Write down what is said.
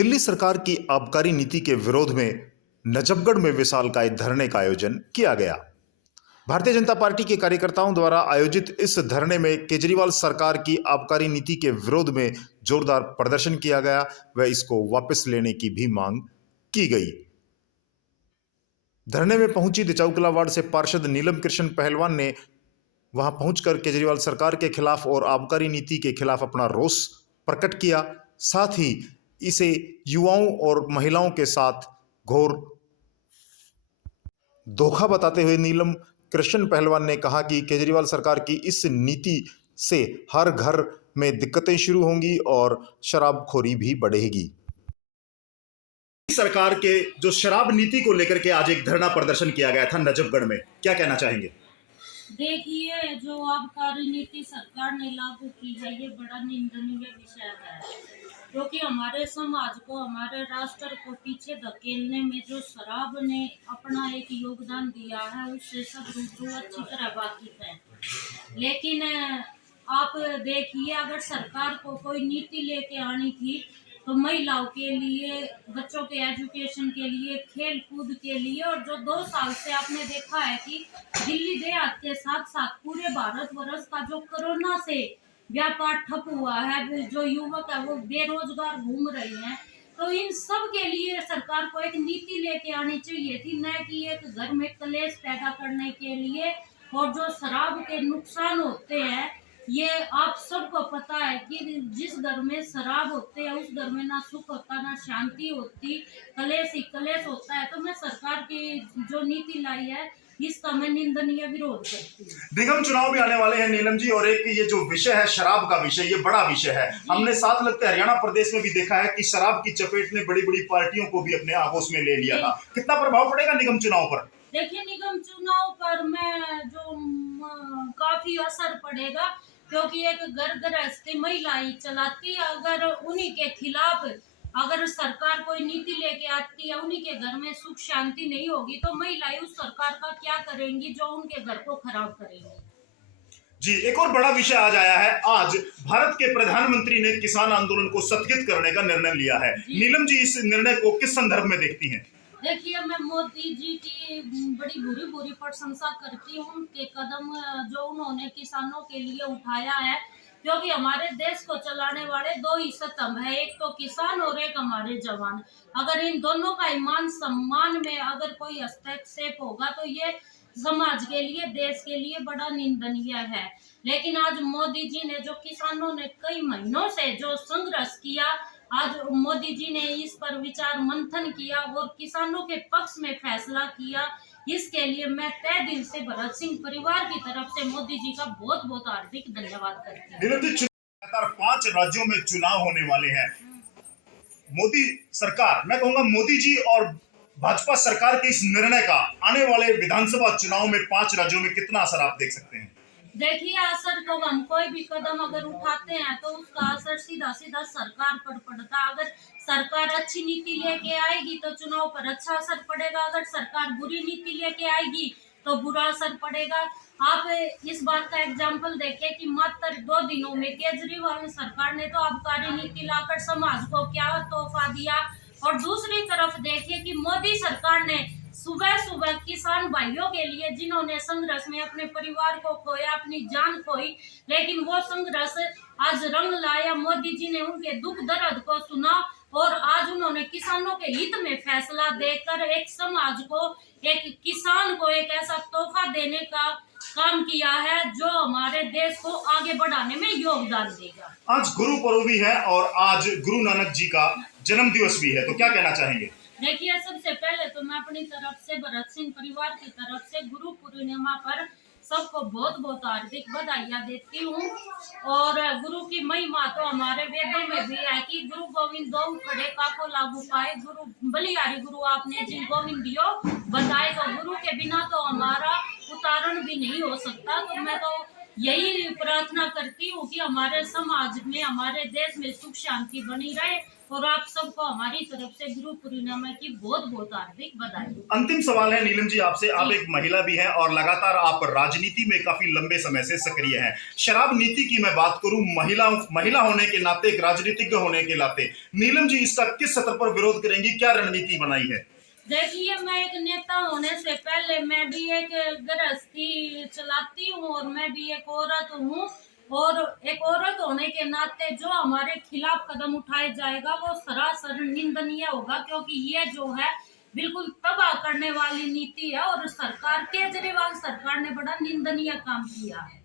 दिल्ली सरकार की आबकारी नीति के विरोध में नजफगढ़ में विशालकाय धरने का आयोजन किया गया। भारतीय जनता पार्टी के कार्यकर्ताओं द्वारा आयोजित इस धरने में केजरीवाल सरकार की आबकारी नीति के विरोध में जोरदार प्रदर्शन किया गया व इसको वापस लेने की भी मांग की गई। धरने में पहुंची दिचौकला वार्ड से पार्षद नीलम कृष्ण पहलवान ने वहां पहुंचकर केजरीवाल सरकार के खिलाफ और आबकारी नीति के खिलाफ अपना रोष प्रकट किया। साथ ही इसे युवाओं और महिलाओं के साथ घोर धोखा बताते हुए नीलम कृष्ण पहलवान ने कहा कि केजरीवाल सरकार की इस नीति से हर घर में दिक्कतें शुरू होंगी और शराबखोरी भी बढ़ेगी। सरकार के जो शराब नीति को लेकर के आज एक धरना प्रदर्शन किया गया था नजफगढ़ में, क्या कहना चाहेंगे? देखिए, जो आबकारी नीति सरकार ने लागू की है ये बड़ा निंदनीय विषय है, क्योंकि हमारे समाज को, हमारे राष्ट्र को पीछे धकेलने में जो शराब ने अपना एक योगदान दिया है उससे सब रूबरू अच्छी तरह वाकिफ है। लेकिन आप देखिए, अगर सरकार को कोई नीति लेके आनी थी तो महिलाओं के लिए, बच्चों के एजुकेशन के लिए, खेल कूद के लिए, और जो 2 साल से आपने देखा है कि दिल्ली देहात के साथ साथ पूरे भारतवर्ष का जो कोरोना से व्यापार ठप हुआ है, जो युवक है वो बेरोजगार घूम रहे हैं, तो इन सब के लिए सरकार को एक नीति लेके आनी चाहिए थी, न कि एक घर में कलेश पैदा करने के लिए। और जो शराब के नुकसान होते हैं ये आप सबको पता है कि जिस घर में शराब होते है उस घर में ना सुख होता, ना शांति होती, कलेश ही कलेश होता है। तो मैं सरकार की जो नीति लाई है इसका मैं निंदनीय विरोध करती हूँ। निगम चुनाव भी आने वाले हैं नीलम जी, और एक ये जो विषय है शराब का विषय, ये बड़ा विषय है। हमने साथ लगते हरियाणा प्रदेश में भी देखा है कि शराब की चपेट ने बड़ी बड़ी पार्टियों को भी अपने आगोश में ले लिया था। कितना प्रभाव पड़ेगा निगम चुनाव पर? देखिए, निगम चुनाव पर मैं जो काफी असर पड़ेगा, क्योंकि एक घर गृहस्थी महिलाएं चलाती, अगर उन्हीं के खिलाफ अगर सरकार कोई नीति लेके आती है, उन्हीं के घर में सुख शांति नहीं होगी तो महिलाएं उस सरकार का क्या करेंगी जो उनके घर को खराब करेंगी। जी, एक और बड़ा विषय आज आया है। आज भारत के प्रधानमंत्री ने किसान आंदोलन को स्थगित करने का निर्णय लिया है। नीलम जी, इस निर्णय को किस संदर्भ में देखती हैं? देखिए, मैं मोदी जी की बड़ी बुरी बुरी प्रशंसा करती हूँ, उनके कदम जो उन्होंने किसानों के लिए उठाया है, क्योंकि हमारे देश को चलाने वाले 2 ही स्तंभ है, एक तो किसान और एक हमारे जवान। अगर इन दोनों का ईमान सम्मान में अगर कोई हस्तक्षेप होगा तो ये समाज के लिए, देश के लिए बड़ा निंदनीय है। लेकिन आज मोदी जी ने, जो किसानों ने कई महीनों से जो संघर्ष किया, आज मोदी जी ने इस पर विचार मंथन किया और किसानों के पक्ष में फैसला किया। इसके लिए मैं तहे दिल से भरत सिंह परिवार की तरफ से मोदी जी का बहुत बहुत हार्दिक धन्यवाद करती हूँ। 5 राज्यों में चुनाव होने वाले हैं। मोदी सरकार, मैं कहूंगा मोदी जी और भाजपा सरकार के इस निर्णय का आने वाले विधानसभा चुनाव में 5 राज्यों में कितना असर आप देख सकते हैं? देखिए, असर तो हम कोई भी कदम अगर उठाते हैं तो उसका असर सीधा सीधा सरकार पर पड़ता है। अगर सरकार अच्छी नीति लेके आएगी तो चुनाव पर अच्छा असर पड़ेगा, अगर सरकार बुरी नीति लेके आएगी तो बुरा असर पड़ेगा। आप इस बात का एग्जाम्पल देखिए कि मात्र 2 दिनों में केजरीवाल सरकार ने तो आबकारी नीति लाकर समाज को क्या तोहफा दिया, और दूसरी तरफ देखिए कि मोदी सरकार ने सुबह सुबह किसान भाइयों के लिए, जिन्होंने संघर्ष में अपने परिवार को खोया, अपनी जान खोई, लेकिन वो संघर्ष आज रंग लाया। मोदी जी ने उनके दुख दर्द को सुना और आज उन्होंने किसानों के हित में फैसला देकर एक समाज को, एक किसान को एक ऐसा तोहफा देने का काम किया है जो हमारे देश को आगे बढ़ाने में योगदान देगा। आज गुरु पर्व भी है और आज गुरु नानक जी का जन्म दिवस भी है, तो क्या कहना चाहेंगे? देखिए, सबसे पहले तो मैं अपनी तरफ से, भरत सिंह परिवार की तरफ से गुरु पूर्णिमा पर सबको बहुत बहुत हार्दिक बधाइयाँ देती हूँ। और गुरु की महिमा तो हमारे वेदों में भी है कि गुरु गोविंद दो खड़े काको लागू पाए, गुरु बलिहारी गुरु आपने जिन गोविंद दियो बताए, तो गुरु के बिना तो हमारा उतारण भी नहीं हो सकता। तो मैं तो यही प्रार्थना करती हूँ कि हमारे समाज में, हमारे देश में सुख शांति बनी रहे और आप सबको हमारी तरफ से गुरु पूर्णिमा की बहुत बहुत हार्दिक बधाई। अंतिम सवाल है नीलम जी आपसे, आप जी। एक महिला भी हैं और लगातार आप राजनीति में काफी लंबे समय से सक्रिय हैं। शराब नीति की मैं बात करूं, महिला होने के नाते, एक राजनीतिज्ञ होने के नाते नीलम जी इसका किस स्तर पर विरोध करेंगी, क्या रणनीति बनाई है? देखिए, मैं एक नेता होने से पहले मैं भी एक गृहस्थी चलाती हूँ और मैं भी एक औरत हूँ। और एक औरत होने के नाते जो हमारे खिलाफ कदम उठाया जाएगा वो सरासर निंदनीय होगा, क्योंकि ये जो है बिल्कुल तबाह करने वाली नीति है और सरकार, केजरीवाल सरकार ने बड़ा निंदनीय काम किया है।